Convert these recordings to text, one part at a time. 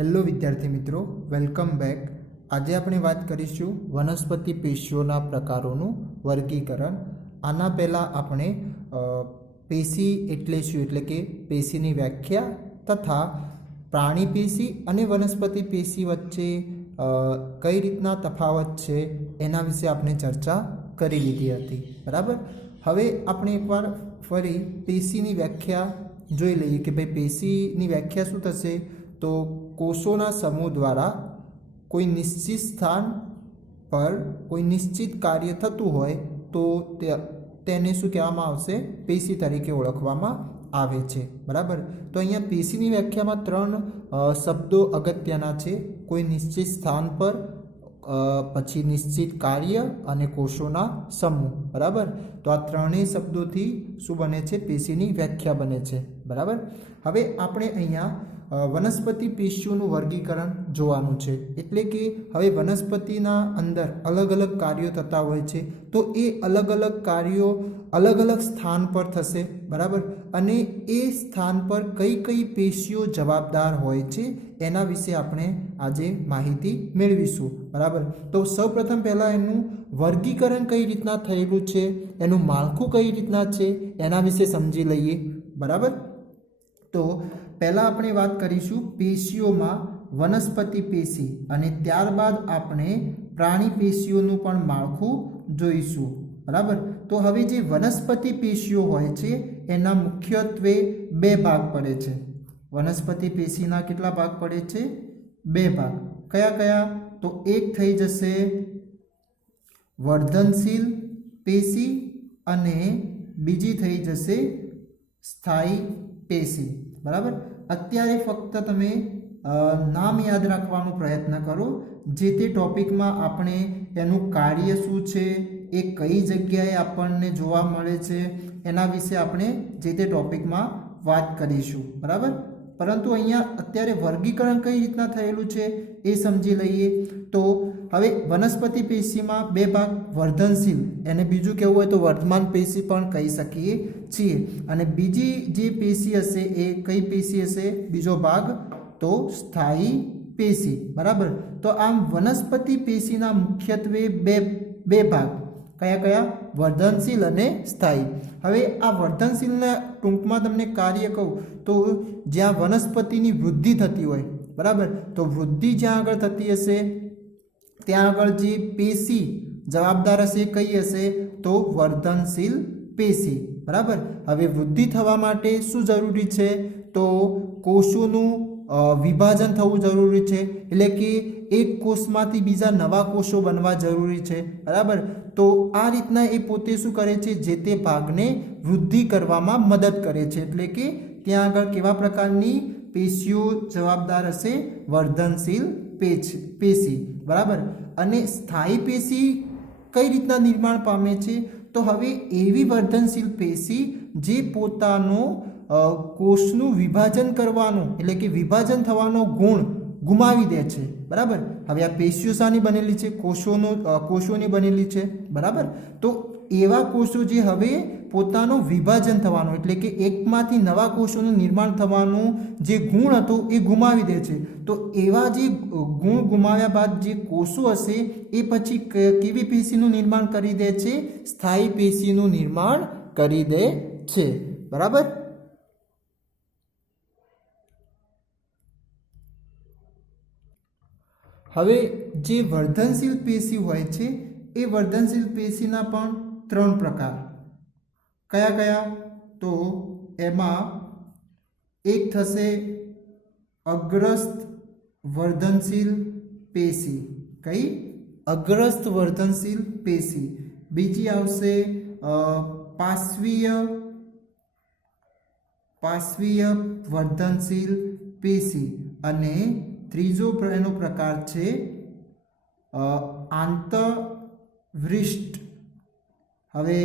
Hello વિદ્યાર્થી મિત્રો, welcome back. આજે આપણે વાત કરીશું વનસ્પતિ પેશીઓના પ્રકારોનું વર્ગીકરણ. આના પહેલાં આપણે પેશી એટલે શું એટલે કે પેશીની વ્યાખ્યા તથા પ્રાણી પેશી અને વનસ્પતિ પેશી વચ્ચે કઈ રીતના તફાવત છે એના વિશે આપણે ચર્ચા કરી લીધી હતી. બરાબર. હવે આપણે એકવાર ફરી પેશીની વ્યાખ્યા જોઈ લઈએ કે ભાઈ પેશીની વ્યાખ્યા શું થશે. તો કોષોના સમૂહ દ્વારા કોઈ નિશ્ચિત સ્થાન પર કોઈ નિશ્ચિત કાર્ય થતું હોય તો તેને શું કહેવામાં આવશે? પેશી તરીકે ઓળખવામાં આવે છે. બરાબર. તો અહીંયા પેશીની વ્યાખ્યામાં 3 શબ્દો અગત્યના છે. કોઈ નિશ્ચિત સ્થાન પર, પછી નિશ્ચિત કાર્ય અને કોષોના સમૂહ. બરાબર. તો આ ત્રણેય શબ્દોથી શું બને છે? પેશીની વ્યાખ્યા બને છે. બરાબર. હવે આપણે અહીંયા વનસ્પતિ પેશીઓનું વર્ગીકરણ જોવાનું છે. એટલે કે હવે વનસ્પતિના અંદર અલગ અલગ કાર્યો થતા હોય છે, તો એ અલગ અલગ કાર્યો અલગ અલગ સ્થાન પર થશે. બરાબર. અને એ સ્થાન પર કઈ કઈ પેશીઓ જવાબદાર હોય છે એના વિશે આપણે આજે માહિતી મેળવીશું. બરાબર. તો સૌપ્રથમ પહેલાં એનું વર્ગીકરણ કઈ રીતના થયેલું છે, એનું માળખું કઈ રીતના છે એના વિશે સમજી લઈએ. બરાબર. તો પહેલાં આપણે વાત કરીશું પેશીઓમાં વનસ્પતિ પેશી અને ત્યારબાદ આપણે પ્રાણી પેશીઓનું પણ માળખું જોઈશું. બરાબર. તો હવે જે વનસ્પતિ પેશીઓ હોય છે એના મુખ્યત્વે 2 ભાગ પડે છે. વનસ્પતિ પેશીના કેટલા ભાગ પડે છે? 2 ભાગ. કયા કયા? તો એક થઈ જશે વર્ધનશીલ પેશી અને બીજી થઈ જશે સ્થાયી પેશી. બરાબર. અત્યારે ફક્ત તમે નામ યાદ રાખવાનો પ્રયત્ન કરો. જે તે ટોપિકમાં આપણે એનું કાર્ય શું છે, એ કઈ જગ્યાએ આપણને જોવા મળે છે, એના વિશે આપણે જે તે ટોપિકમાં વાત કરીશું. બરાબર. પરંતુ અહીંયા અત્યારે વર્ગીકરણ કઈ રીતના થયેલું છે એ સમજી લઈએ. તો હવે વનસ્પતિ પેશીમાં 2 ભાગ, વર્ધનશીલ, એને બીજું કહેવું હોય તો વર્ધમાન પેશી પણ કહી શકીએ છીએ. અને બીજી જે પેશી હશે એ કઈ પેશી હશે? બીજો ભાગ તો સ્થાયી પેશી. બરાબર. તો આમ વનસ્પતિ પેશીના મુખ્યત્વે બે ભાગ કયા કયા? વર્ધનશીલ અને સ્થાયી. હવે આ વર્ધનશીલના ટૂંકમાં તમને કાર્ય કહું તો જ્યાં વનસ્પતિની વૃદ્ધિ થતી હોય, બરાબર, તો વૃદ્ધિ જ્યાં આગળ થતી હશે ત્યાં આગળ જે પેશી જવાબદાર હશે કઈ હશે? તો વર્ધનશીલ પેશી. બરાબર. હવે વૃદ્ધિ થવા માટે શું જરૂરી છે? તો કોષોનું વિભાજન થવું જરૂરી છે. એટલે કે એક કોષમાંથી બીજા નવા કોષો બનવા જરૂરી છે. બરાબર. તો આ રીતના એ પોતે શું કરે છે? જે તે ભાગને વૃદ્ધિ કરવામાં મદદ કરે છે. એટલે કે ત્યાં આગળ કેવા પ્રકારની પેશીઓ જવાબદાર હશે? વર્ધનશીલ પેશી. બરાબર. અને સ્થાયી પેશી કઈ રીતના નિર્માણ પામે છે? તો હવે એવી વર્ધનશીલ પેશી જે પોતાનો કોષનું વિભાજન કરવાનો એટલે કે વિભાજન થવાનો ગુણ ગુમાવી દે છે. બરાબર. હવે આ પેશીઓ શાની બનેલી છે? કોષોની બનેલી છે. બરાબર. તો એવા કોષો જે હવે પોતાનો વિભાજન થવાનો એટલે કે એકમાંથી નવા કોષોનું નિર્માણ થવાનું જે ગુણ હતો એ ગુમાવી દે છે. તો એવા જે ગુણ ગુમાવ્યા બાદ જે કોષો હશે એ પછી કેવી પેશીનું નિર્માણ કરી દે છે? સ્થાયી પેશીનું નિર્માણ કરી દે છે. બરાબર. હવે જે વર્ધનશીલ પેશી હોય છે એ વર્ધનશીલ પેશીના પણ 3 પ્રકાર. કયા કયા? તો એમાં એક થશે અગ્રસ્ત વર્ધનશીલ પેશી. કઈ? અગ્રસ્ત વર્ધનશીલ પેશી. બીજી આવશે પાર્શ્વીય વર્ધનશીલ પેશી. અને ત્રીજો એનો પ્રકાર છે આંતરવિષ્ટ. હવે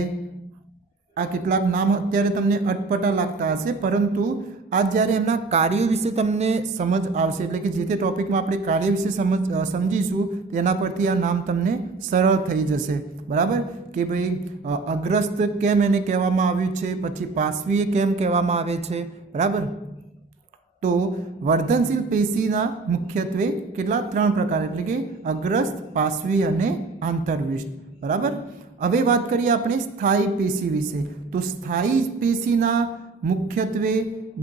આ કેટલાક નામ અત્યારે તમને અટપટા લાગતા હશે, પરંતુ આ જ્યારે એમના કાર્યો વિશે તમને સમજ આવશે એટલે કે જે તે ટોપિકમાં આપણે કાર્ય વિશે સમજીશું તેના પરથી આ નામ તમને સરળ થઈ જશે. બરાબર. કે ભાઈ અગ્રસ્ત કેમ એને કહેવામાં આવ્યું છે, પછી પાર્શ્વીય કેમ કહેવામાં આવે છે. બરાબર. તો વર્ધનશીલ પેશીના મુખ્યત્વે કેટલા 3 પ્રકાર એટલે કે અગ્રસ્થ, પાર્શ્વીય અને આંતરવિષ્ટ. બરાબર. હવે વાત કરીએ આપણે સ્થાયી પેશી વિશે. તો સ્થાયી પેશીના મુખ્યત્વે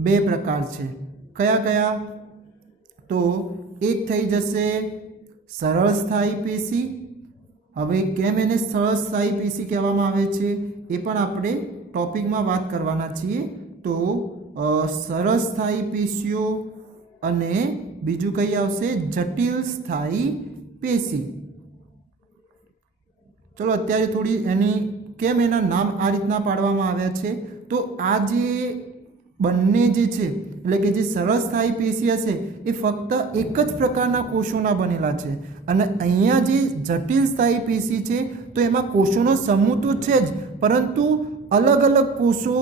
2 પ્રકાર છે. કયા કયા? તો એક થઈ જશે સરળ સ્થાયી પેશી. હવે કેમ એને સરળ સ્થાયી પેશી કહેવામાં આવે છે એ પણ આપણે ટોપિકમાં વાત કરવાના છીએ. તો સરળ સ્થાયી પેશીઓ અને બીજું કઈ આવશે જટિલ સ્થાયી પેશી. ચલો અત્યારે થોડી એની કેમ એના નામ આ રીતના પાડવામાં આવ્યા છે. તો આ જે બંને જે છે એટલે કે જે સરળ સ્થાયી પેશી હશે એ ફક્ત એક જ પ્રકારના કોષોના બનેલા છે અને અહીંયા જે જટિલ સ્થાયી પેશી છે તો એમાં કોષોનો સમૂહ તો છે જ પરંતુ અલગ અલગ કોષો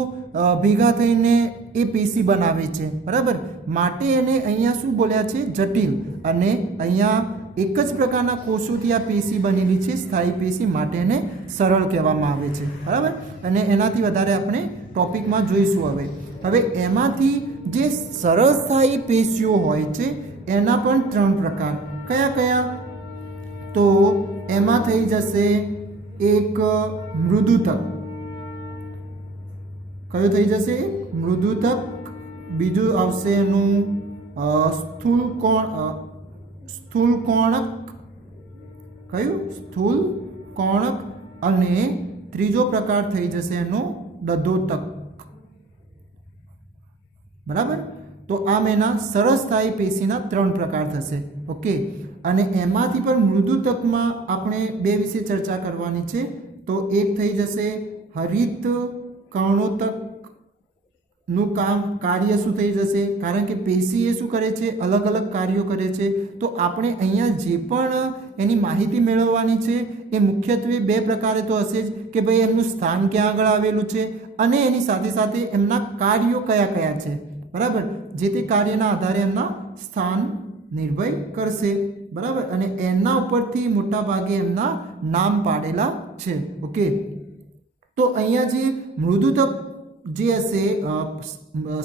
ભેગા થઈને એ પેશી બનાવે છે. બરાબર. માટે એને અહીંયા શું બોલ્યા છે જટિલ અને અહીંયા એક જ પ્રકારના કોષોથી આ પેશી બનેલી છે સ્થાયી પેશી માટે એને સરળ કહેવામાં આવે છે. બરાબર. અને એનાથી વધારે આપણે ટોપિકમાં જોઈશું. હવે એમાંથી જે સરળ સ્થાયી પેશીઓ હોય છે એના પણ 3 પ્રકાર. કયા કયા? તો એમાં થઈ જશે એક મૃદુતક. કયું થઈ જશે? મૃદુતક. બીજું આવશે એનું સ્થૂલ કોણક. કયું? સ્થૂલ કોણક. અને ત્રીજો પ્રકાર થઈ જશે એનો દધોતક. બરાબર. તો આમ એના સરળ સ્થાયી પેશીના 3 પ્રકાર થશે. ઓકે. અને એમાંથી પણ મૃદુતકમાં આપણે 2 વિશે ચર્ચા કરવાની છે. તો એક થઈ જશે હરિત કર્ણોતક નું કાર્ય શું થઈ જશે? કારણ કે પેશી એ શું કરે છે? અલગ અલગ કાર્યો કરે છે. તો આપણે અહીંયા જે પણ એની માહિતી મેળવવાની છે એ મુખ્યત્વે 2 પ્રકારે તો હશે જ કે ભાઈ એમનું સ્થાન ક્યાં આગળ આવેલું છે અને એની સાથે સાથે એમના કાર્યો કયા કયા છે. બરાબર. જે તે કાર્યના આધારે એમના સ્થાન નિર્ભય કરશે. બરાબર. અને એના ઉપરથી મોટા ભાગે એમના નામ પાડેલા છે. ઓકે. તો અહીંયા જે મૃદુતક જે હશે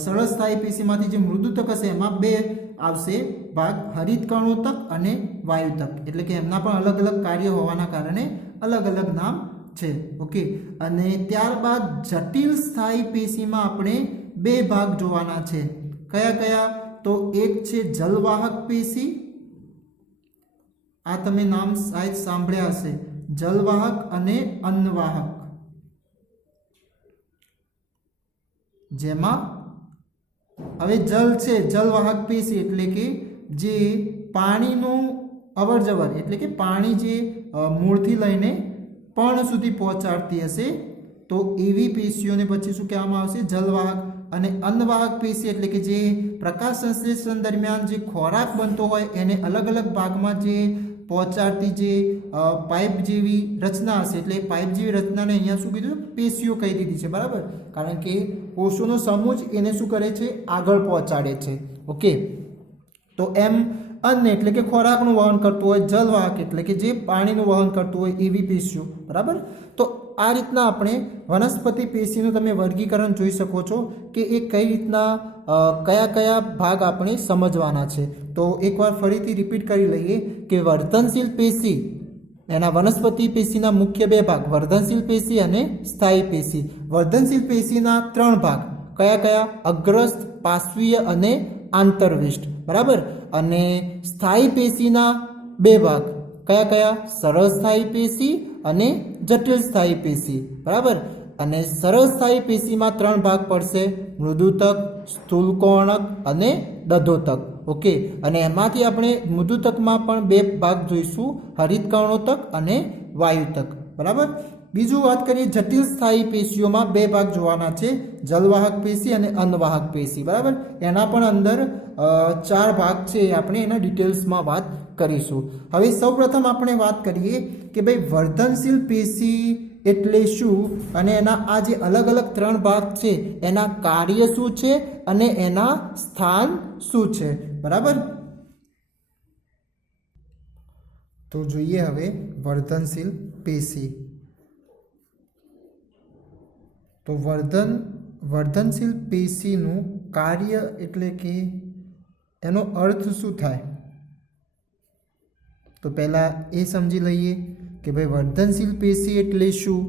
સરળ સ્થાયી પેશીમાંથી જે મૃદુતક હશે એમાં 2 આવશે ભાગ હરિત કર્ણોતક અને વાયુતક. એટલે કે એમના પણ અલગ અલગ કાર્ય હોવાના કારણે અલગ અલગ નામ છે. ઓકે. અને ત્યારબાદ જટિલ સ્થાયી પેશીમાં આપણે 2 ભાગ જોવાના છે. કયા કયા? તો એક છે જલવાહક પેશી. આ તમે નામ શાયદ સાંભળ્યા હશે. જલવાહક અને અન્નવાહક. જેમાં હવે જલ છે જલવાહક પેશી એટલે કે જે પાણીનું અવરજવર એટલે કે પાણી જે મૂળથી લઈને પર્ણ સુધી પહોંચાડતી હશે તો એવી પેશીઓને પછી શું કહેવામાં આવશે? જલવાહક. અને અન્નવાહક પેશી એટલે કે જે પ્રકાશ સંશ્લેષણ દરમિયાન જે ખોરાક બનતો હોય એને અલગ અલગ ભાગમાં જે પહોંચાડતી જે પાઇપ જેવી રચના હશે એટલે પાઇપ જેવી રચનાને અહીંયા શું કીધું? પેશીઓ કહી દીધી છે. બરાબર. કારણ કે કોષોનો સમૂહ જ એને શું કરે છે? આગળ પહોંચાડે છે. ઓકે. તો એમ અન્ન એટલે કે ખોરાકનું વહન કરતું હોય, જલવાહક એટલે કે જે પાણીનું વહન કરતું હોય એવી પેશીઓ. બરાબર. તો આ રીતના આપણે વનસ્પતિ પેશીનું તમે વર્ગીકરણ જોઈ શકો છો કે એ કઈ રીતના કયા કયા ભાગ આપણે સમજવાના છે. તો એકવાર ફરીથી રિપીટ કરી લઈએ કે વર્ધનશીલ પેશી એના વનસ્પતિ પેશીના મુખ્ય 2 ભાગ વર્ધનશીલ પેશી અને સ્થાયી પેશી. વર્ધનશીલ પેશીના 3 ભાગ કયા કયા? અગ્રસ્થ, પાર્શ્વીય અને આંતરવિષ્ટ. બરાબર. અને સ્થાયી પેશીના 2 ભાગ કયા કયા? સરળ સ્થાયી પેશી અને જટિલ સ્થાયી પેશી. બરાબર. અને સરળ સ્થાયી પેશીમાં 3 ભાગ પડશે: મૃદુતક, સ્થૂલકોણક અને દધોતક. ઓકે. અને એમાંથી આપણે મૃદુતકમાં પણ 2 ભાગ જોઈશું: હરિત કર્ણોતક અને વાયુતક. બરાબર. બીજું વાત કરીએ જટિલ સ્થાયી પેશીઓમાં 2 ભાગ જોવાના છે: જલવાહક પેશી અને અન્નવાહક પેશી. બરાબર. એના પણ અંદર 4 ભાગ છે. આપણે એના ડિટેલ્સમાં વાત કરીશું. હવે સૌપ્રથમ આપણે વાત કરીએ કે ભાઈ વર્ધનશીલ પેશી એટલે શું અને એના આ જે અલગ અલગ 3 ભાગ છે એના કાર્ય શું છે અને એના સ્થાન શું છે. બરાબર. તો જોઈએ હવે વર્ધનશીલ પેશી. તો વર્ધનશીલ પેશીનું કાર્ય એટલે કે એનો અર્થ શું થાય? તો પહેલાં એ સમજી લઈએ કે ભાઈ વર્ધનશીલ પેશી એટલે શું.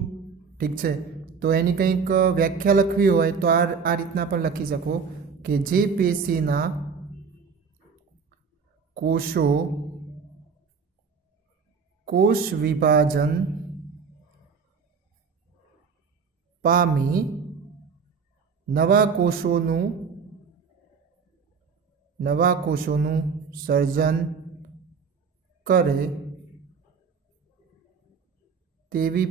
ઠીક છે, તો એની કંઈક વ્યાખ્યા લખવી હોય તો આ રીતના પણ લખી શકો કે જે પેશીના કોષો કોષ વિભાજન પામી નવા કોષોનું સર્જન કરે તેવી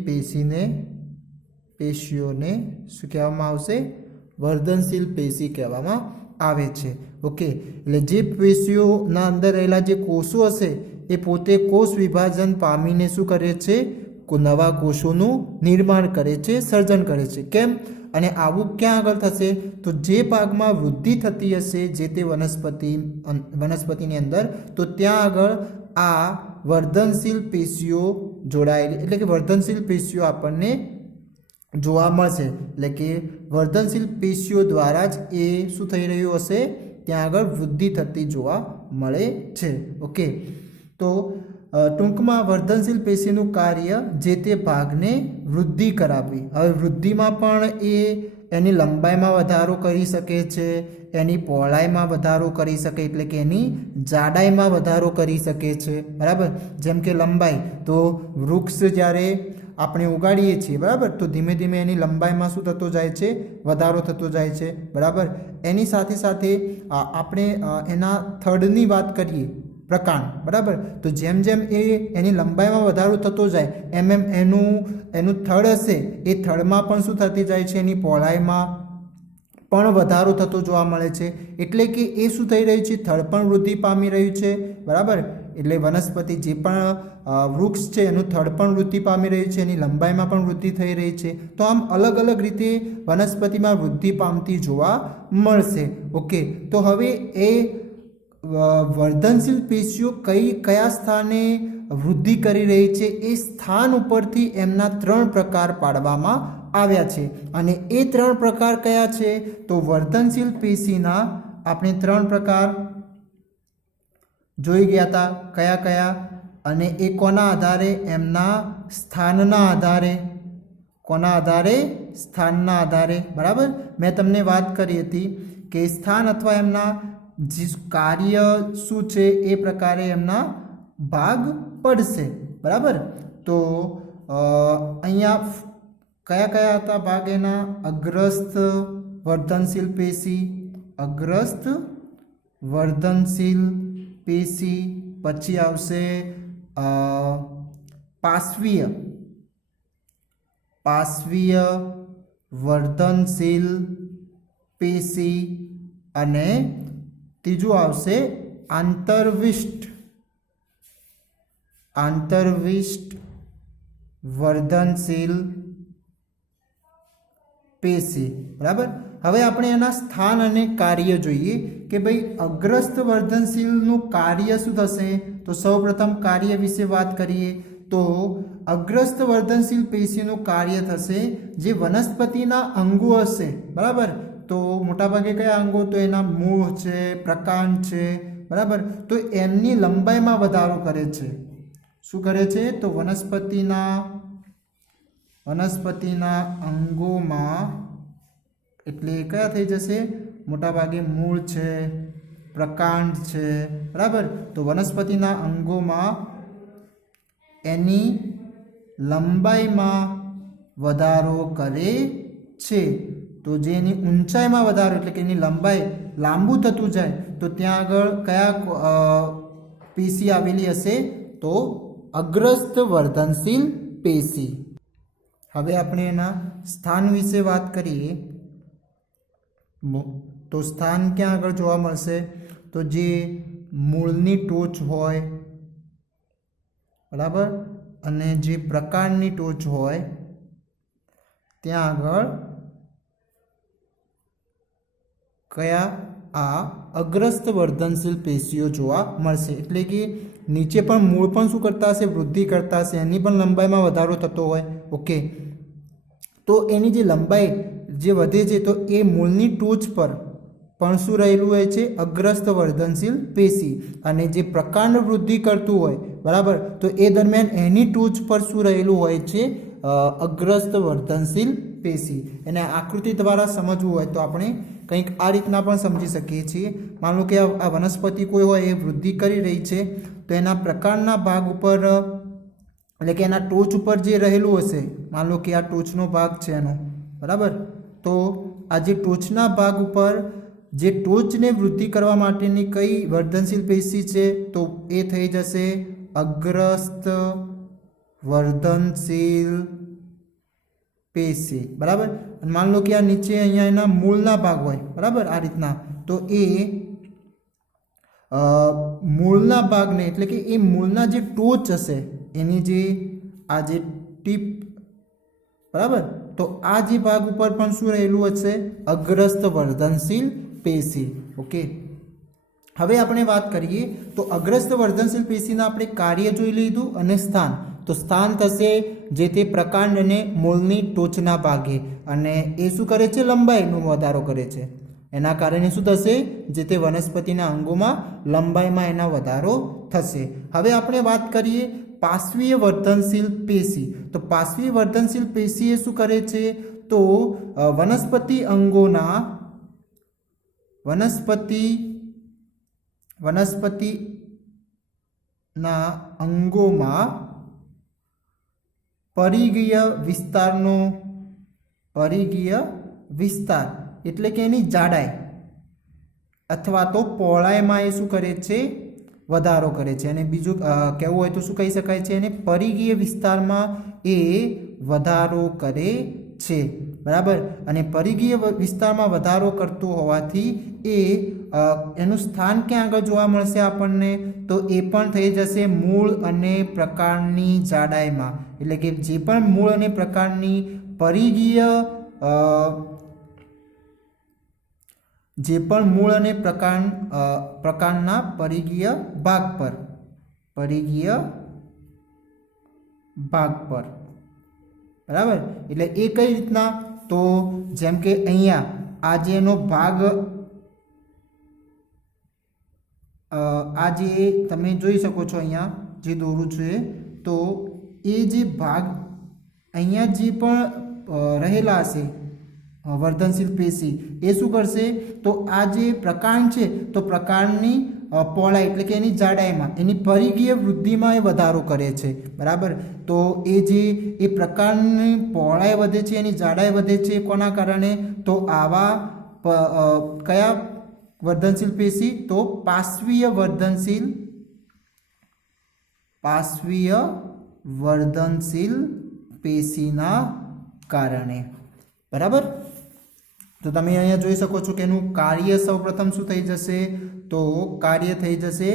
પેશીઓને શું કહેવામાં આવશે? વર્ધનશીલ પેશી કહેવામાં આવે છે. ઓકે, એટલે જે પેશીઓના અંદર રહેલા જે કોષો હશે એ પોતે કોષ વિભાજન પામીને શું કરે છે? નવા કોષોનું નિર્માણ કરે છે, સર્જન કરે છે. કેમ? અને આવું ક્યાં આગળ થશે? તો જે ભાગમાં વૃદ્ધિ થતી હશે જે તે વનસ્પતિની અંદર, તો ત્યાં આગળ આ વર્ધનશીલ પેશીઓ જોડાયેલી, એટલે કે વર્ધનશીલ પેશીઓ આપણને જોવા મળશે. એટલે કે વર્ધનશીલ પેશીઓ દ્વારા જ એ શું થઈ રહ્યું હશે? ત્યાં આગળ વૃદ્ધિ થતી જોવા મળે છે. ઓકે, તો ટૂંકમાં વર્ધનશીલ પેશીનું કાર્ય જે તે ભાગને વૃદ્ધિ કરાવવી. હવે વૃદ્ધિમાં પણ એ એની લંબાઈમાં વધારો કરી શકે છે, એની પહોળાઈમાં વધારો કરી શકે, એટલે કે એની જાડાઈમાં વધારો કરી શકે છે. બરાબર, જેમ કે લંબાઈ, તો વૃક્ષ જ્યારે આપણે ઉગાડીએ છીએ, બરાબર, તો ધીમે ધીમે એની લંબાઈમાં શું થતો જાય છે? વધારો થતો જાય છે. બરાબર, એની સાથે સાથે આપણે એના થડની વાત કરીએ, પ્રકાંડ, બરાબર, તો જેમ જેમ એની લંબાઈમાં વધારો થતો જાય એમ એમ એનું થડ હશે એ થડમાં પણ શું થતી જાય છે? એની પહોળાઈમાં પણ વધારો થતો જોવા મળે છે. એટલે કે એ શું થઈ રહ્યું છે? થડ પણ વૃદ્ધિ પામી રહ્યું છે. બરાબર, એટલે વનસ્પતિ જે પણ વૃક્ષ છે એનું થડ પણ વૃદ્ધિ પામી રહ્યું છે, એની લંબાઈમાં પણ વૃદ્ધિ થઈ રહી છે. તો આમ અલગ અલગ રીતે વનસ્પતિમાં વૃદ્ધિ પામતી જોવા મળશે. ઓકે, તો હવે એ વર્ધનશીલ પેશીઓ કયા સ્થાને વૃદ્ધિ કરી રહી છે એ સ્થાન ઉપરથી એમના 3 પ્રકાર પાડવામાં આવ્યા છે. અને એ 3 પ્રકાર કયા છે? તો વર્ધનશીલ પેશીના આપણે 3 પ્રકાર જોઈ ગયા હતા. કયા કયા? અને એ કોના આધારે? એમના સ્થાનના આધારે. કોના આધારે? સ્થાનના આધારે. બરાબર, મેં તમને વાત કરી હતી કે સ્થાન અથવા એમના જે કાર્ય શું છે એ પ્રકારે એમના ભાગ પડશે. બરાબર, તો અહીંયા કયા કયા હતા ભાગ એના? અગ્રસ્ત વર્ધનશીલ પેશી, અગ્રસ્ત વર્ધનશીલ પેશી, પછી આવશે પાર્શ્વીય વર્ધનશીલ પેશી, અને ત્રીજું આવશે આંતરવિષ્ટ વર્ધનશીલ પેશી. બરાબર, હવે આપણે એના સ્થાન અને કાર્ય જોઈએ કે ભાઈ અગ્રસ્ત વર્ધનશીલનું કાર્ય શું થશે? તો સૌપ્રથમ કાર્ય વિશે વાત કરીએ તો અગ્રસ્ત વર્ધનશીલ પેશીનું કાર્ય થશે જે વનસ્પતિના અંગો હશે. બરાબર, તો મોટાભાગે કયા અંગો? તો એના મૂળ છે, પ્રકાંડ છે. બરાબર, તો એમની લંબાઈમાં વધારો કરે છે. શું કરે છે? તો વનસ્પતિના અંગોમાં, એટલે કયા થઈ જશે? મોટાભાગે મૂળ છે, પ્રકાંડ છે. બરાબર, તો વનસ્પતિના અંગોમાં એની લંબાઈમાં વધારો કરે છે. તો જે એની ઊંચાઈમાં વધારો, એટલે કે એની લંબાઈ લાંબુ થતું જાય, તો ત્યાં આગળ કયા પેશી આવેલી હશે? તો અગ્રસ્ત વર્ધનશીલ પેશી. હવે આપણે એના સ્થાન વિશે વાત કરીએ તો સ્થાન ક્યાં આગળ જોવા મળશે? તો જે મૂળની ટોચ હોય, બરાબર, અને જે પ્રકાંડની ટોચ હોય ત્યાં આગળ કયા? આ અગ્રસ્ત વર્ધનશીલ પેશીઓ જોવા મળશે. એટલે કે નીચે પણ મૂળ પણ શું કરતા હશે? વૃદ્ધિ કરતા હશે, એની પણ લંબાઈમાં વધારો થતો હોય. ઓકે, તો એની જે લંબાઈ જે વધે છે તો એ મૂળની ટોચ પર પણ શું રહેલું હોય છે? અગ્રસ્ત વર્ધનશીલ પેશી. અને જે પ્રકાંડ વૃદ્ધિ કરતું હોય, બરાબર, તો એ દરમિયાન એની ટોચ પર શું રહેલું હોય છે? અગ્રસ્ત વર્ધનશીલ પેશી. એને આકૃતિ દ્વારા સમજવું હોય તો આપણે કંઈક આ રીતના પણ સમજી શકીએ છીએ. માનો કે આ વનસ્પતિ કોઈ હોય એ વૃદ્ધિ કરી રહી છે, તો એના પ્રકાંડના ભાગ ઉપર, એટલે કે એના ટોચ ઉપર જે રહેલું હશે, માન લો કે આ ટોચનો ભાગ છે એનો, બરાબર, તો આ જે ટોચના ભાગ ઉપર જે ટોચને વૃદ્ધિ કરવા માટેની કઈ વર્ધનશીલ પેશી છે? તો એ થઈ જશે અગ્રસ્ત વર્ધનશીલ પેશી, બરાબર. અને માન લો કે આ નીચે અહીંયા એના મૂળના ભાગ હોય, બરાબર, આ રીતના, તો એ મૂળના ભાગને, એટલે કે એ મૂળના જે ટોચ હશે એની જે આ જે ટીપ, બરાબર, તો આ જે ભાગ ઉપર પણ શું રહેલું હશે? અગ્રસ્ત વર્ધનશીલ પેશી. ઓકે, હવે આપણે વાત કરીએ તો અગ્રસ્ત વર્ધનશીલ પેશીના આપણે કાર્ય જોઈ લીધું અને સ્થાન. તો સ્થાન થશે જે તે પ્રકાંડ અને મૂળની ટોચના ભાગે, અને એ શું કરે છે? લંબાઈનો વધારો કરે છે. એના કારણે શું થશે? જે તે વનસ્પતિના અંગોમાં લંબાઈમાં એના વધારો થશે. હવે આપણે વાત કરીએ પાર્શ્વીય વર્ધનશીલ પેશી. તો પાર્શ્વીય વર્ધનશીલ પેશી એ શું કરે છે? તો વનસ્પતિના અંગોમાં પરિઘીય વિસ્તાર એટલે કે એની જાડાઈ અથવા તો પહોળાઈમાં એ શું કરે છે? વધારો કરે છે. અને બીજું કહેવું હોય તો શું કહી શકાય છે? એને પરિઘીય વિસ્તારમાં એ વધારો કરે છે, બરાબર. અને પરિઘીય વિસ્તારમાં વધારો કરતો હોવાથી એનું સ્થાન ક્યાં આગળ જોવા મળશે આપણને? તો એ પણ થઈ જશે મૂળ અને પ્રકાંડની જાડાઈમાં. એટલે કે જે પણ મૂળ અને પ્રકાંડની પરિઘીય પ્રકાંડના પરિઘીય ભાગ પર, બરાબર. એટલે એ કઈ રીતના? તો જેમ કે અહીંયા આ જે એનો ભાગ, આ જે તમે જોઈ શકો છો અહીંયા જે દોરું છે, તો એ જે ભાગ અહીંયા જે પણ રહેલા હશે વર્ધનશીલ પેશી, એ શું કરશે? તો આ જે પ્રકાંડ છે, તો પ્રકાંડની પહોળાઈ એટલે કે એની જાડાઈમાં, એની પરિઘીય વૃદ્ધિમાં એ વધારો કરે છે, બરાબર. તો એ પ્રકાંડની પહોળાઈ વધે છે, એની જાડાઈ વધે છે. કોના કારણે? તો આવા કયા વર્ધનશીલ પેશી? તો પાર્શ્વીય વર્ધનશીલ પેશીના કારણે, બરાબર. તો તમે અહીંયા જોઈ શકો છો કે એનું કાર્ય સૌપ્રથમ શું થઈ જશે? તો કાર્ય થઈ જશે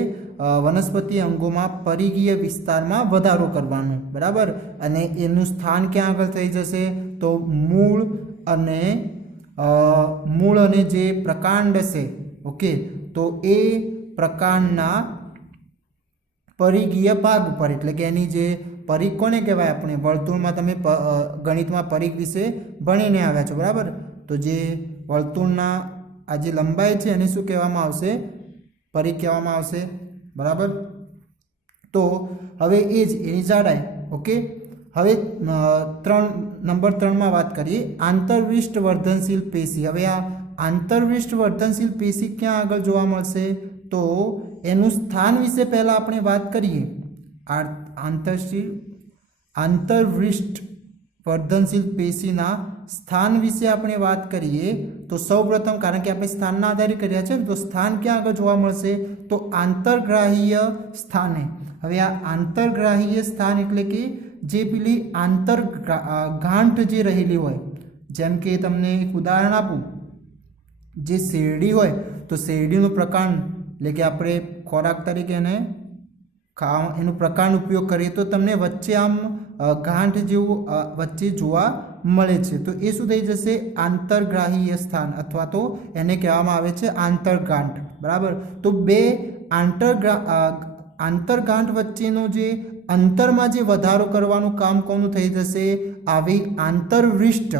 વનસ્પતિ અંગોમાં પરિઘીય વિસ્તારમાં વધારો કરવાનું, બરાબર. અને એનું સ્થાન ક્યાં આગળ થઈ જશે? તો મૂળ અને જે પ્રકાંડ છે, ઓકે, તો એ પ્રકાંડના પરિઘીય ભાગ ઉપર, એટલે કે એની જે પરિઘ કોને કહેવાય? આપણે વર્તુળમાં, તમે ગણિતમાં પરિઘ વિશે ભણીને આવ્યા છો, બરાબર. તો જે વર્તુળના આ જે લંબાઈ છે એને શું કહેવામાં આવશે? પરિઘ કહેવામાં આવશે, બરાબર. તો હવે એ જ એની જાડાઈ, ઓકે. હવે નંબર 3માં વાત કરીએ આંતરવિષ્ટ વર્ધનશીલ પેશી. હવે આ આંતરવિષ્ટ વર્ધનશીલ પેશી ક્યાં આગળ જોવા મળશે? તો એનું સ્થાન વિશે પહેલા આપણે વાત કરીએ. આંતરવિષ્ટ વર્ધનશીલ પેશીના સ્થાન વિશે આપણે વાત કરીએ તો સૌપ્રથમ, કારણ કે આપણે સ્થાનના આધારે કર્યા છે, તો સ્થાન ક્યાં આગળ જોવા મળશે? તો આંતરગ્રાહીય સ્થાને. હવે આ આંતરગ્રાહીય સ્થાન એટલે કે જે પેલી ગાંઠ જે રહેલી હોય, જેમ કે તમને એક ઉદાહરણ આપું, જે શેરડી હોય તો શેરડીનું પ્રકાંડ, એટલે કે આપણે ખોરાક તરીકે એનું પ્રકાંડ ઉપયોગ કરીએ તો તમને વચ્ચે આમ ગાંઠ જેવું વચ્ચે જોવા મળે છે. તો એ શું થઈ જશે? આંતરગ્રાહીય સ્થાન, અથવા તો એને કહેવામાં આવે છે આંતરગાંઠ, બરાબર. તો બે આંતરગાંઠ વચ્ચેનો જે અંતરમાં જે વધારો કરવાનું કામ કોનું થઈ જશે? આવી આંતરવિષ્ટ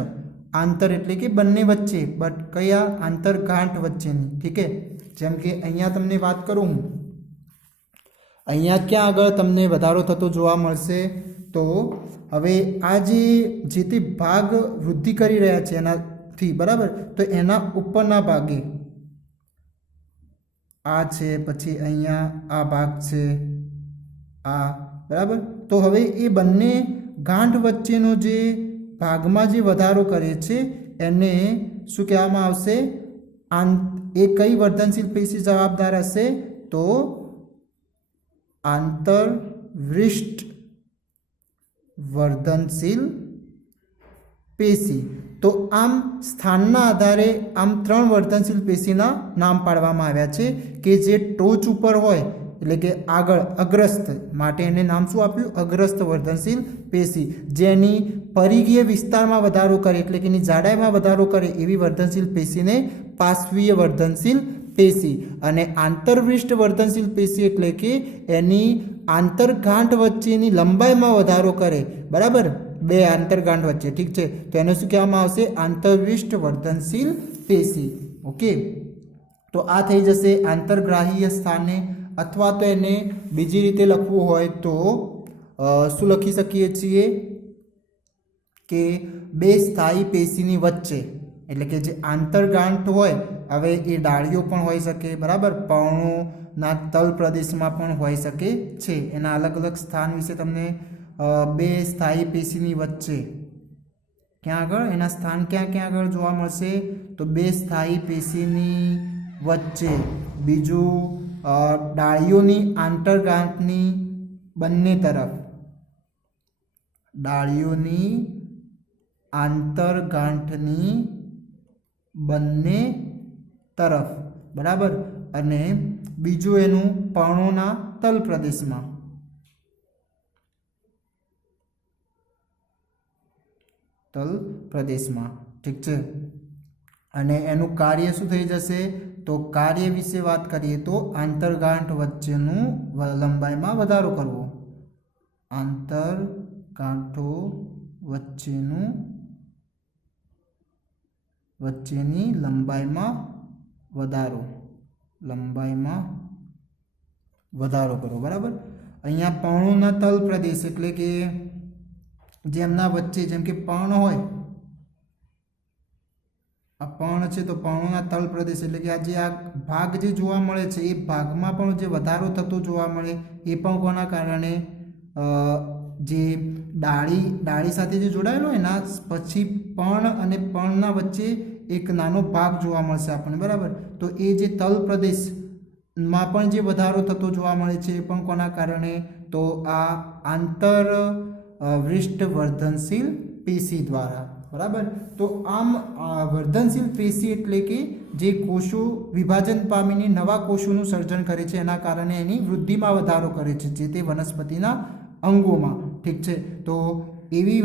आंतर एटले के बंने वच्चे बट कया आंतरगांठ वच्चेनी ठीक है। जेम के अहींया तमने बात करूं अहींया क्या आगळ तमने वधारो थतो जोवा मळशे तो हवे आ जे ते भाग वृद्धि करी रह्या छे एनाथी बराबर तो एना उपरना भागे आ छे पछी अहींया आ भाग छे आ बराबर तो हवे ए बंने गांठ वच्चेनो जे भागमां जे वधारो करे छे एने शुं कहेवामां आवशे ए कई वर्धनशील पेशी जवाबदार हशे तो आंतरविष्ट वर्धनशील पेशी। तो आम स्थानना आधारे आम 3 वर्धनशील पेशीना नाम पाडवामां आव्या छे के जे टोच उपर होय एटले के आगळ अग्रस्थ माटे एने नाम शुं आप्युं अग्रस्थ वर्धनशील पेशी जेनी परिघीय विस्तारमां वधारो करे एटले के एनी जाडाईमां वधारो करे एवी वर्धनशील पेशीने पार्श्वीय वर्धनशील पेशी अने आंतरविष्ट वर्धनशील पेशी एटले के एनी आंतरगांठ वच्चेनी लंबाईमां वधारो करे बराबर बे आंतरगांठ वच्चे ठीक छे तो एने शुं कहेवामां आवशे आंतरविष्ट वर्धनशील पेशी। ओके तो आ थई जशे आंतरग्राहीय स्थाने अथवा तो एने बीजी रीते लखवुं होय तो शुं लखी शकीए छीए के बे स्थायी पेशीनी वच्चे एटले के जे आंतरगांठ होय हवे ए डाळीओ पण होई शके बराबर पर्णोना तल प्रदेशमां पण होई शके छे एना अलग अलग स्थान विશે तमने बे स्थायी पेशीनी वच्चे क्या आगळ एना स्थान क्या क्या आगळ जोवा मळशे तो बे स्थायी पेशीनी वच्चे बीजू डाळीओनी आंतरगांठनी बंने तरफ डाळीओनी आंतरगांठनी बंने तरफ बराबर अने बीजू एनु पर्णोना तल प्रदेशमां ठीक छे अने एनु कार्य शुं थई जशे तो कार्य विषे बात करिए तो आंतरगांठ वच्चेनु लंबाईमां वधारो करवो आंतरगांठो वच्चेनी लंबाईमां वधारो करो बराबर। अहींया पर्णोना तल प्रदेश एटले के जेमना वच्चे जेम के पर्ण होय आ पर्ण छे तो पर्णोना तल प्रदेश एटले के आ भाग जे जोवा मळे छे ए भागमां पण जे वधारो थतो जोवा मळे ए पण कोना कारणे जे डाળી સાથે જે જોડાયેલો હોય ના પછી પર્ણ અને પર્ણના વચ્ચે એક નાનો ભાગ જોવા મળશે આપણને બરાબર તો એ જે તલ પ્રદેશમાં પણ જે વધારો થતો જોવા મળે છે એ પણ કોના કારણે તો આ આંતરવિષ્ટ વર્ધનશીલ પેશી દ્વારા બરાબર। તો આમ વર્ધનશીલ પેશી એટલે કે જે કોષો વિભાજન પામીને નવા કોષોનું સર્જન કરે છે એના કારણે એની વૃદ્ધિમાં વધારો કરે છે જે તે વનસ્પતિના અંગોમાં ठीक है। तो एवी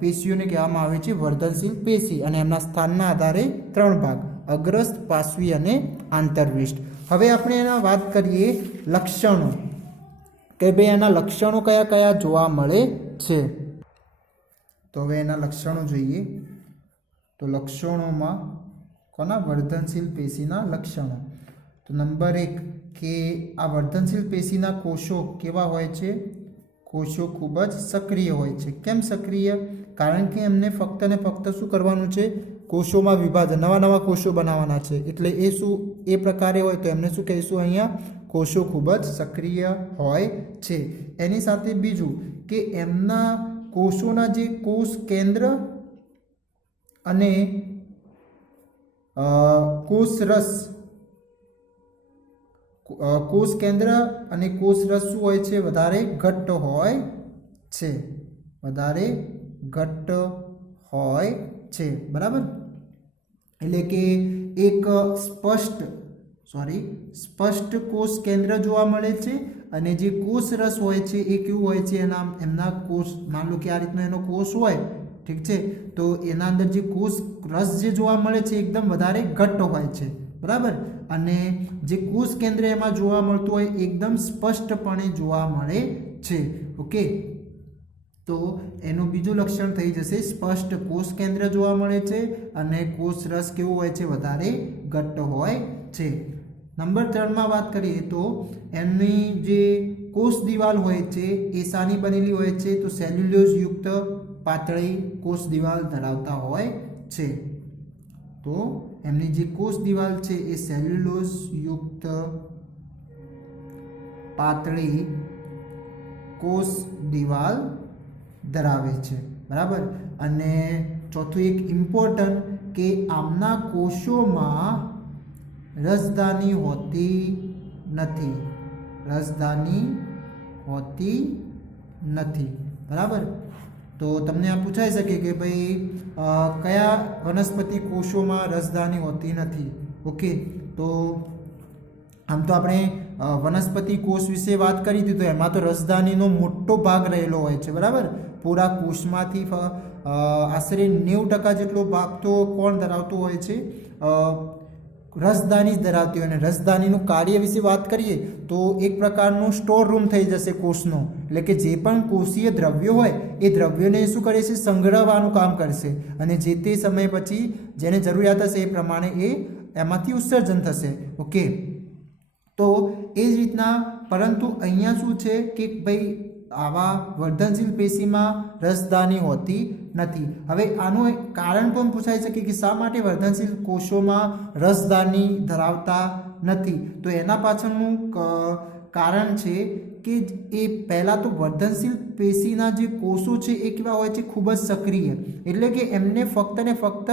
पेशीओने कहेवामां आवे छे वर्धनशील पेशी अने एमना स्थानना आधारे 3 भाग अग्रस्थ पार्श्वी अने आंतरविष्ट। हवे आपणे एना वात करीए लक्षणों के भाई एना लक्षणों कया कया जोवा मळे छे तो हवे एना लक्षणों जोईए तो लक्षणोमां कोना वर्धनशील पेशीना लक्षणों तो नंबर 1 के आ वर्धनशील पेशीना कोषो केवा होय छे कोषो खूब ज सक्रिय होय छे। केम सक्रिय कारण के एमने फक्त ने फक्त शुं करवानुं छे कोषोमां विभाजन नवा नवा कोषो बनाववाना छे एटले ए शुं ए प्रकारे होय तो एमने शुं कहीशुं अहींया कोषो खूब ज सक्रिय होय छे। एनी साथे बीजुं के एमना कोषोना जे कोष केंद्र अने कोषरस कोष केंद्र अने कोषरस शुं होय छे वधारे घट्ट होय छे बराबर एटले के एक स्पष्ट कोष केंद्र जोवा मळे छे अने जे कोषरस होय छे ए केवुं होय छे एमना कोष मान लो के आ रीतनो एनो कोष होय ठीक छे तो एना अंदर जे कोष रस जे जोवा मळे छे एकदम वधारे घट्ट होय छे बराबर अने जे कोष केंद्र एमां जोवा मळतुं होय एकदम स्पष्टपणे जोवा मळे छे। ओके તો એનું બીજું લક્ષણ થઈ જશે સ્પષ્ટ કોષ કેન્દ્ર જોવા મળે છે અને કોષ રસ કેવો હોય છે, વધારે ઘટ્ટ હોય છે. નંબર 3માં વાત કરીએ તો એમની જે કોષ દિવાલ હોય છે એ શાની બનેલી હોય છે, તો સેલ્યુલોઝ યુક્ત પાતળી કોષ દિવાલ ધરાવતા હોય છે. તો એમની જે કોષ દિવાલ છે એ સેલ્યુલોઝ યુક્ત પાતળી કોષ દિવાલ ધરાવે છે, બરાબર. અને ચોથું એક ઇમ્પોર્ટન્ટ કે આમના કોષોમાં રસધાની હોતી નથી, રસધાની હોતી નથી, બરાબર. તો તમને આ પૂછાઈ શકે કે ભાઈ કયા વનસ્પતિ કોષોમાં રસધાની હોતી નથી. ઓકે, તો આમ તો આપણે વનસ્પતિ કોષ વિશે વાત કરી હતી, તો એમાં તો રસધાનીનો મોટો ભાગ રહેલો હોય છે, બરાબર. પૂરા કોષમાંથી આશરે 90% જેટલો ભાગ તો કોણ ધરાવતો હોય છે, રસધાની જ ધરાવતી હોય. અને રસધાનીનું કાર્ય વિશે વાત કરીએ તો એક પ્રકારનું સ્ટોર રૂમ થઈ જશે કોષનો, એટલે કે જે પણ કોષીય દ્રવ્યો હોય એ દ્રવ્યોને શું કરે છે, સંગ્રહવાનું કામ કરશે અને જે તે સમય પછી જેને જરૂરિયાત હશે એ પ્રમાણે એમાંથી ઉત્સર્જન થશે. ઓકે, તો એ જ રીતના પરંતુ અહીંયા શું છે કે ભાઈ આવા વર્ધનશીલ પેશીમાં રસધાની હોતી નથી. હવે આનું એક કારણ પણ પૂછાઈ શકે કે શા માટે વર્ધનશીલ કોષોમાં રસધાની ધરાવતા નથી. તો એના પાછળનું કારણ છે કે એ પહેલાં તો વર્ધનશીલ પેશીના જે કોષો છે એ કેવા હોય છે, ખૂબ જ સક્રિય, એટલે કે એમને ફક્ત ને ફક્ત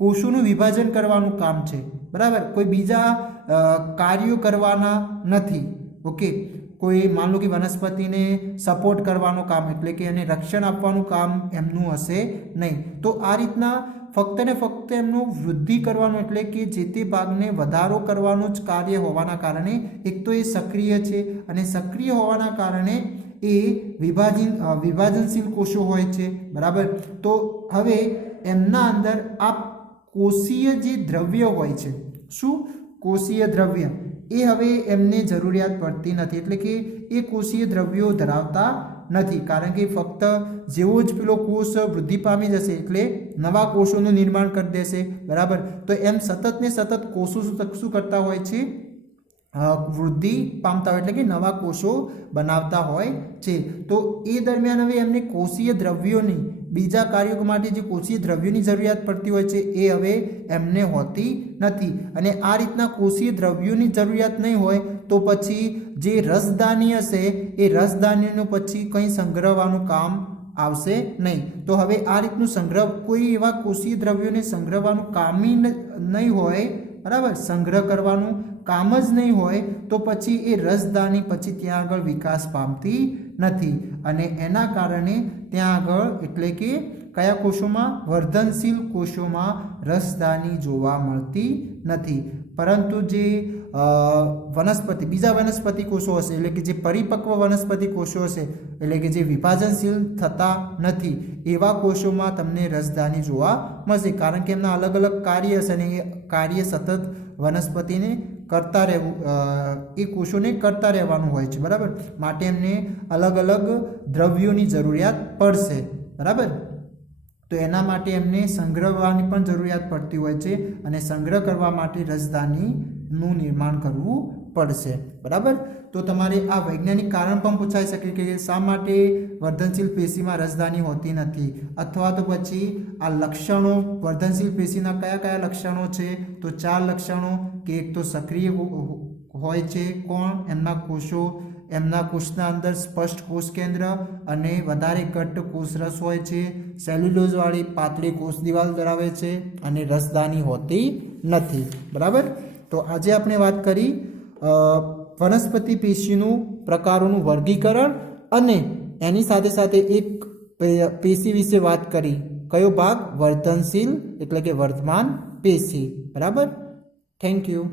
કોષોનું વિભાજન કરવાનું કામ છે, બરાબર. કોઈ બીજા કાર્યો કરવાના નથી. ઓકે, કોઈ માન લો કે વનસ્પતિને સપોર્ટ કરવાનું કામ, એટલે કે એને રક્ષણ આપવાનું કામ એમનું હશે નહીં. તો આ રીતના ફક્ત ને ફક્ત એમનું વૃદ્ધિ કરવાનું, એટલે કે જે તે ભાગને વધારો કરવાનું જ કાર્ય હોવાના કારણે એક તો એ સક્રિય છે અને સક્રિય હોવાના કારણે એ વિભાજનશીલ કોષો હોય છે, બરાબર. તો હવે એમના અંદર આ કોષીય જે દ્રવ્ય હોય છે, શું કોષીય દ્રવ્ય, એ હવે એમને જરૂરિયાત પડતી નથી, એટલે કે એ કોષીય દ્રવ્યો ધરાવતા નથી. કારણ કે ફક્ત જેવો જ પેલો કોષ વૃદ્ધિ પામી જશે એટલે નવા કોષોનું નિર્માણ કરી દેશે, બરાબર. તો એમ સતત ને સતત કોષો શું કરતા હોય છે, વૃદ્ધિ પામતા હોય, એટલે કે નવા કોષો બનાવતા હોય છે. તો એ દરમિયાન હવે એમને કોષીય દ્રવ્યોની બીજા કાર્યો માટે જે કોષીય દ્રવ્યોની જરૂરિયાત પડતી હોય છે એ હવે એમને હોતી નથી. અને આ રીતના કોષીય દ્રવ્યોની જરૂરિયાત નહીં હોય તો પછી જે રસધાની હશે એ રસધાનીનું પછી કંઈ સંગ્રહવાનું કામ આવશે નહીં. તો હવે આ રીતનું સંગ્રહ, કોઈ એવા કોષીય દ્રવ્યોને સંગ્રહવાનું કામ નહીં હોય, બરાબર, સંગ્રહ કરવાનું કામ જ નહીં હોય, તો પછી એ રસધાની પછી ત્યાં આગળ વિકાસ પામતી નથી. અને એના કારણે ત્યાં આગળ એટલે કે કયા કોષોમાં, વર્ધનશીલ કોષોમાં રસધાની જોવા મળતી નથી. પરંતુ જે બીજા વનસ્પતિ કોષો હશે, એટલે કે જે પરિપક્વ વનસ્પતિ કોષો હશે, એટલે કે જે વિભાજનશીલ થતા નથી, એવા કોષોમાં તમને રસધાની જોવા મળશે. કારણ કે એમના અલગ અલગ કાર્ય હશે અને એ કાર્ય સતત વનસ્પતિને કરતા રહેવું, એ કોષોને કરતા રહેવાનું હોય છે, બરાબર. માટે એમને અલગ અલગ દ્રવ્યોની જરૂરિયાત પડશે, બરાબર. તો એના માટે એમને સંગ્રહવાની પણ જરૂરિયાત પડતી હોય છે અને સંગ્રહ કરવા માટે રસધાનીનું નિર્માણ કરવું પડશે, બરાબર. તો તમારે આ વૈજ્ઞાનિક કારણ પણ પૂછાઈ શકે કે શા માટે વર્ધનશીલ પેશીમાં રસધાની હોતી નથી, અથવા તો પછી આ લક્ષણો, વર્ધનશીલ પેશીના કયા કયા લક્ષણો છે, તો 4 લક્ષણો, કે એક તો સક્રિય હોય છે કોણ, એમના કોષો, એમના કોષના અંદર સ્પષ્ટ કોષ કેન્દ્ર અને વધારે ઘટ્ટ કોષરસ હોય છે, સેલ્યુલોઝવાળી પાતળી કોષ દિવાલ ધરાવે છે અને રસધાની હોતી નથી, બરાબર. તો આજે આપણે વાત કરી વનસ્પતિ પેશીનું પ્રકારોનું વર્ગીકરણ અને એની સાથે સાથે એક પેશી વિશે વાત કરી. કયો ભાગ? વર્ધનશીલ એટલે કે વર્ધમાન પેશી, બરાબર. Thank you.